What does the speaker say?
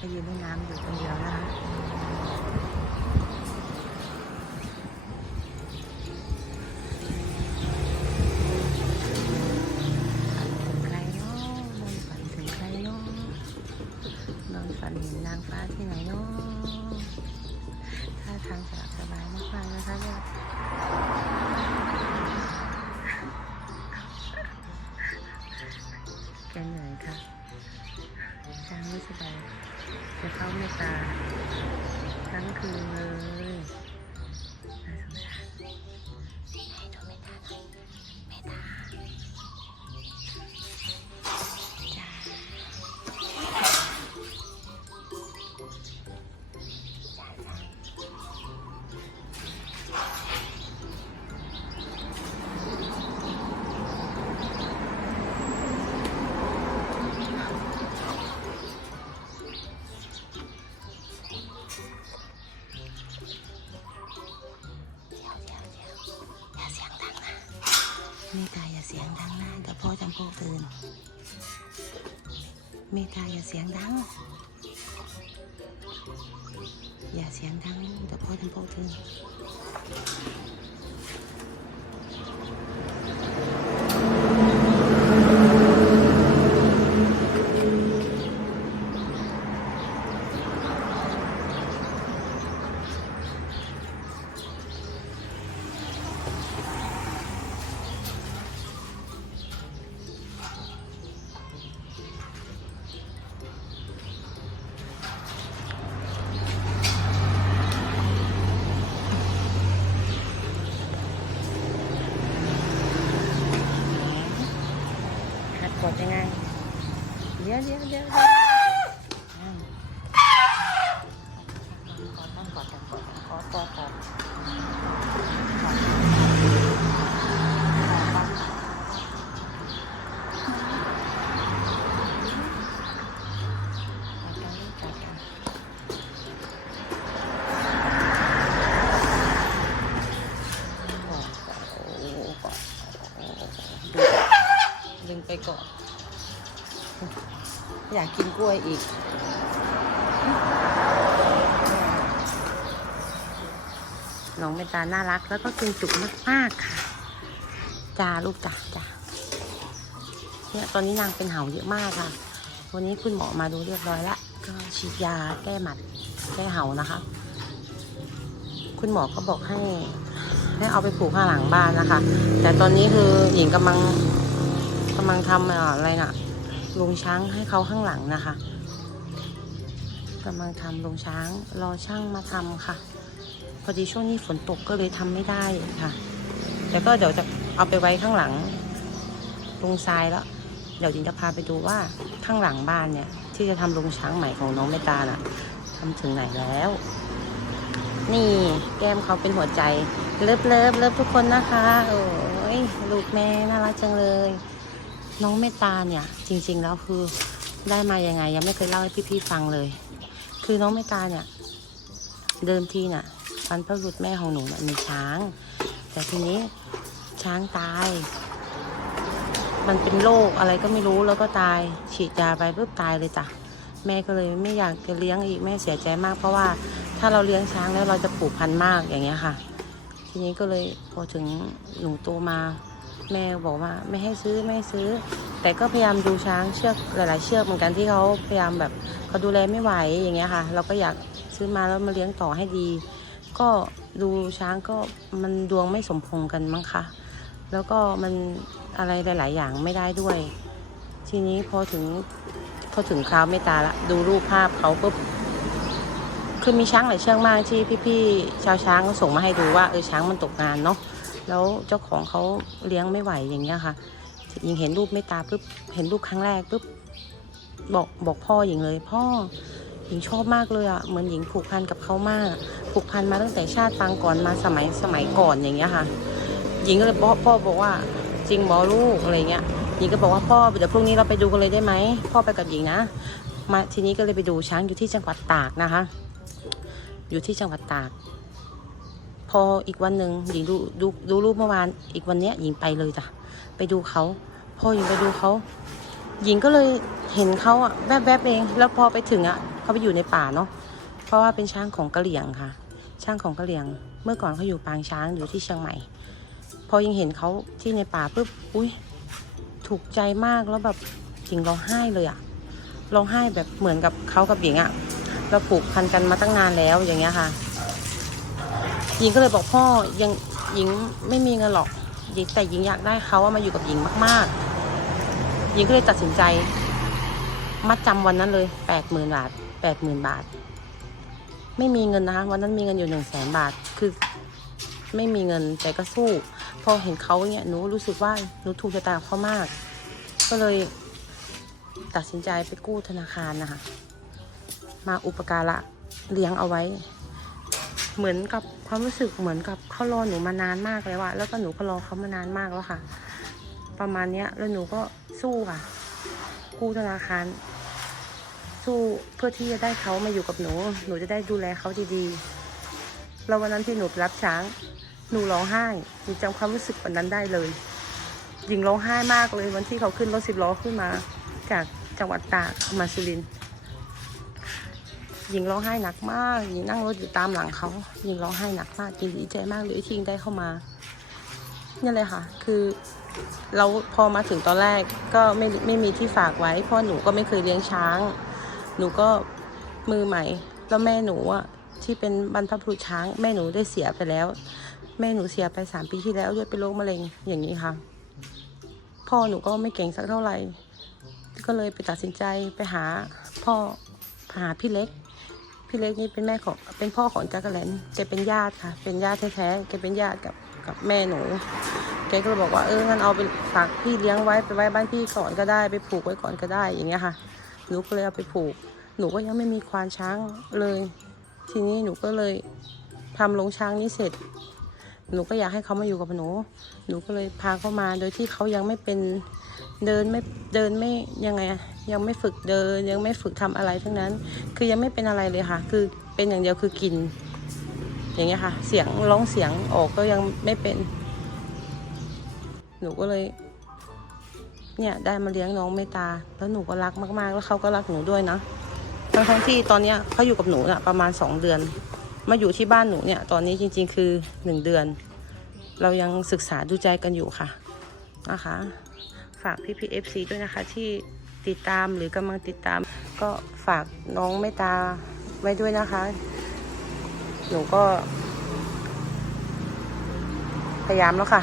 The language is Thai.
ปยืนในน้ำอยู่คนเดียวนะคะฝันเห็นนางฟ้าที่ไหนเนาะท่าทางสบายมากๆนะคะแกเหนื่อยค่ะทางไม่สบาย จะเข้าเมตตา เมตตาอย่าเสียงดังนะเดี๋ยวพ่อจำพวกตื่น เมตตาอย่าเสียงดัง อย่าเสียงดังเดี๋ยวพ่อจำพวกตื่น เดี๋ยวเดี๋ยวเดี๋ยวเดี๋ยวนั่งกอดนั่งกอดกันกอดกอดกอดกอดกอดกันลูกกอดกันโอ้โหกอดโอ้โหดูดึงไปก่อน อยากกินกล้วยอีก น้องเมตาน่ารักแล้วก็กินจุกมากๆค่ะจ้าลูกจ้าจ้าเนี่ยตอนนี้นางเป็นเห่าเยอะมากค่ะ วันนี้คุณหมอมาดูเรียบร้อยแล้วก็ฉีดยาแก้หมัดแก้เห่านะคะ คุณหมอก็บอกให้ให้เอาไปปลูกข้างหลังบ้านนะคะ แต่ตอนนี้คือหญิงกำลังกำลังทำอะไรน่ะ ลงช้างให้เขาข้างหลังนะคะกำลังทำลงช้าง รอช่างมาทำค่ะ พอดีช่วงนี้ฝนตกก็เลยทำไม่ได้ค่ะ แต่ก็เดี๋ยวจะเอาไปไว้ข้างหลังลงทรายแล้ว เดี๋ยวจินจะพาไปดูว่าข้างหลังบ้านเนี่ย ที่จะทำลงช้างใหม่ของน้องเมตตาน่ะทำถึงไหนแล้ว นี่แก้มเขาเป็นหัวใจ เลิฟเลิฟเลิฟทุกคนนะคะ โอ้ยลูกแม่น่ารักจังเลย น้องเมตตาเนี่ย จริง ๆ แล้วคือได้มายังไง ยังไม่เคยเล่าให้พี่ๆฟังเลย คือน้องเมตตาเนี่ย เดิมทีน่ะบรรพบุรุษแม่ของหนูเนี่ยมีช้าง แต่ทีนี้ช้างตาย มันเป็นโรคอะไรก็ไม่รู้แล้วก็ตายฉีดยาไปปุ๊บตายเลยจ้ะแม่ก็เลยไม่อยากจะเลี้ยงอีกแม่เสียใจมาก เพราะว่าถ้าเราเลี้ยงช้างแล้วเราจะผูกพันมากอย่างเงี้ยค่ะ ทีนี้ก็เลยพอถึงหนูโตมา แม่บอกว่า ไม่ให้ซื้อไม่ให้ซื้อ แต่ก็พยายามดูช้างเชือกหลาย ๆ เชือกเหมือนกันที่เขาพยายามแบบเขาดูแลไม่ไหวอย่างเงี้ยค่ะ เราก็อยากซื้อมาแล้วมาเลี้ยงต่อให้ดี ก็ดูช้างก็มันดวงไม่สมพงกันมั้งคะแล้วก็มันอะไรหลาย ๆ อย่างไม่ได้ด้วย ทีนี้พอถึงพอถึงคราวเมตตาละดูรูปภาพเขาปุ๊บคือมีช้างหลายเชือกมากที่พี่ ๆ ชาวช้างก็ส่งมาให้ดูว่าเออช้างมันตกงานเนาะ แล้วเจ้าของเขาเลี้ยงไม่ไหวอย่างเงี้ยค่ะยิงเห็นรูปเมตตาปุ๊บเห็นรูปครั้งแรกปุ๊บบอกบอกพ่อหญิงเลย พ่อหญิงชอบมากเลยอะ่ะเหมือนหญิงผูกพันกับเขามาก ผูกพันมาตั้งแต่ชาติปางก่อนมาสมัยสมัยก่อนอย่างเงี้ยค่ะหญิงก็เลยบอพ่อบอกว่าจริงบอลูกอะไรเงี้ยหญิงก็บอกว่าพ่อเดี๋ยวพรุ่งนี้เราไปดูกันเลยได้ไหมพ่อไปกับหญิงนะมาทีนี้ก็เลยไปดูช้างอยู่ที่จังหวัดตากนะคะ อยู่ที่จังหวัดตาก พออีกวันหนึ่งหญิงดูดูดูรูปเมื่อวาน อีกวันเนี้ยหญิงไปเลยจ้ะไปดูเขา พอหญิงไปดูเขาหญิงก็เลยเห็นเขาอะแวบๆเอง แล้วพอไปถึงอะเขาไปอยู่ในป่าเนาะเพราะว่าเป็นช้างของกะเหรี่ยงค่ะ ช้างของกะเหรี่ยง เมื่อก่อนเขาอยู่ปางช้างอยู่ที่เชียงใหม่ พอยิงเห็นเขาที่ในป่าปุ๊บอุ้ยถูกใจมากแล้วแบบหญิงร้องไห้เลยอะร้องไห้แบบเหมือนกับเขากับหญิงอะเราผูกพันกันมาตั้งนานแล้วอย่างเงี้ยค่ะ หญิงก็เลยบอกพ่อยังหญิงไม่มีเงินหรอกหญิงแต่หญิงอยากได้เขาว่ามาอยู่กับหญิงมาก ๆ หญิงก็เลยตัดสินใจ มัดจำวันนั้นเลยแปดหมื่นบาทแปดหมื่นบาท ไม่มีเงินนะคะวันนั้นมีเงินอยู่หนึ่งแสนบาทคือไม่มีเงินแต่ก็สู้ พอเห็นเขาเนี่ยหนูรู้สึกว่าหนูถูกชะตาเขามาก ก็เลยตัดสินใจไปกู้ธนาคารนะคะ มาอุปการะเลี้ยงเอาไว้ เหมือนกับ ความรู้สึกเหมือนกับเขารอหนูมานานมากแล้วอะแล้วก็หนูก็รอเขามานานมากแล้วค่ะ ประมาณเนี้ยแล้วหนูก็สู้ค่ะกู้ธนาคารสู้เพื่อที่จะได้เขามาอยู่กับหนู หนูจะได้ดูแลเขาดีๆแล้ววันนั้นที่หนูรับช้าง หนูร้องไห้หนูจำความรู้สึกวันนั้นได้เลยหญิงร้องไห้มากเลยวันที่เขาขึ้นรถสิบล้อขึ้นมา จากจังหวัดตากมาสุรินทร์ หญิงร้องไห้หนักมากหญิงนั่งรถอยู่ตามหลังเขาหญิงร้องไห้หนักมากหญิงดีใจมากเลยที่หญิงได้เข้ามานี่เลยค่ะ คือเราพอมาถึงตอนแรกก็ไม่ไม่มีที่ฝากไว้เพราะหนูก็ไม่เคยเลี้ยงช้าง หนูก็มือใหม่ แล้วแม่หนูอะที่เป็นบรรพบุรุษช้าง แม่หนูได้เสียไปแล้ว แม่หนูเสียไปสามปีที่แล้วด้วยเป็นโรคมะเร็งอย่างนี้ค่ะ พ่อหนูก็ไม่เก่งสักเท่าไหร่ ก็เลยไปตัดสินใจไปหาพ่อหาพี่เล็ก พี่เล็กนี่เป็นแม่ของเป็นพ่อของจักรแลนแกเป็นญาติค่ะ เป็นญาติแท้ๆแกเป็นญาติกับกับแม่หนูแกก็เลยบอกว่าเอองั้นเอาไปฝากพี่เลี้ยงไว้ไปไว้บ้านพี่ก่อนก็ได้ไปผูกไว้ก่อนก็ได้อย่างเงี้ยค่ะหนูก็เลยเอาไปผูก หนูก็ยังไม่มีควานช้างเลย ทีนี้หนูก็เลยทำโรงช้างนี้เสร็จ หนูก็อยากให้เขามาอยู่กับหนู หนูก็เลยพาเขามา โดยที่เขายังไม่เป็นเดินไม่เดินไม่ยังไงอะยังไม่ฝึกเดินยังไม่ฝึกทำอะไรทั้งนั้น คือยังไม่เป็นอะไรเลยค่ะ คือเป็นอย่างเดียวคือกิน อย่างเงี้ยค่ะ เสียงร้องเสียงออกก็ยังไม่เป็น หนูก็เลย เนี่ยได้มาเลี้ยงน้องเมตา แล้วหนูก็รักมากๆ แล้วเขาก็รักหนูด้วยนะทั้งทั้งที่ตอนเนี้ยเขาอยู่กับหนูน่ะประมาณสองเดือน มาอยู่ที่บ้านหนูเนี่ย ตอนนี้จริง ๆ คือหนึ่งเดือน เรายังศึกษาดูใจกันอยู่ค่ะนะคะ ฝากพี่พีเอฟซีด้วยนะคะ ที่ติดตามหรือกำลังติดตาม ก็ฝากน้องเมตตาไว้ด้วยนะคะ หนูก็ พยายามแล้วค่ะ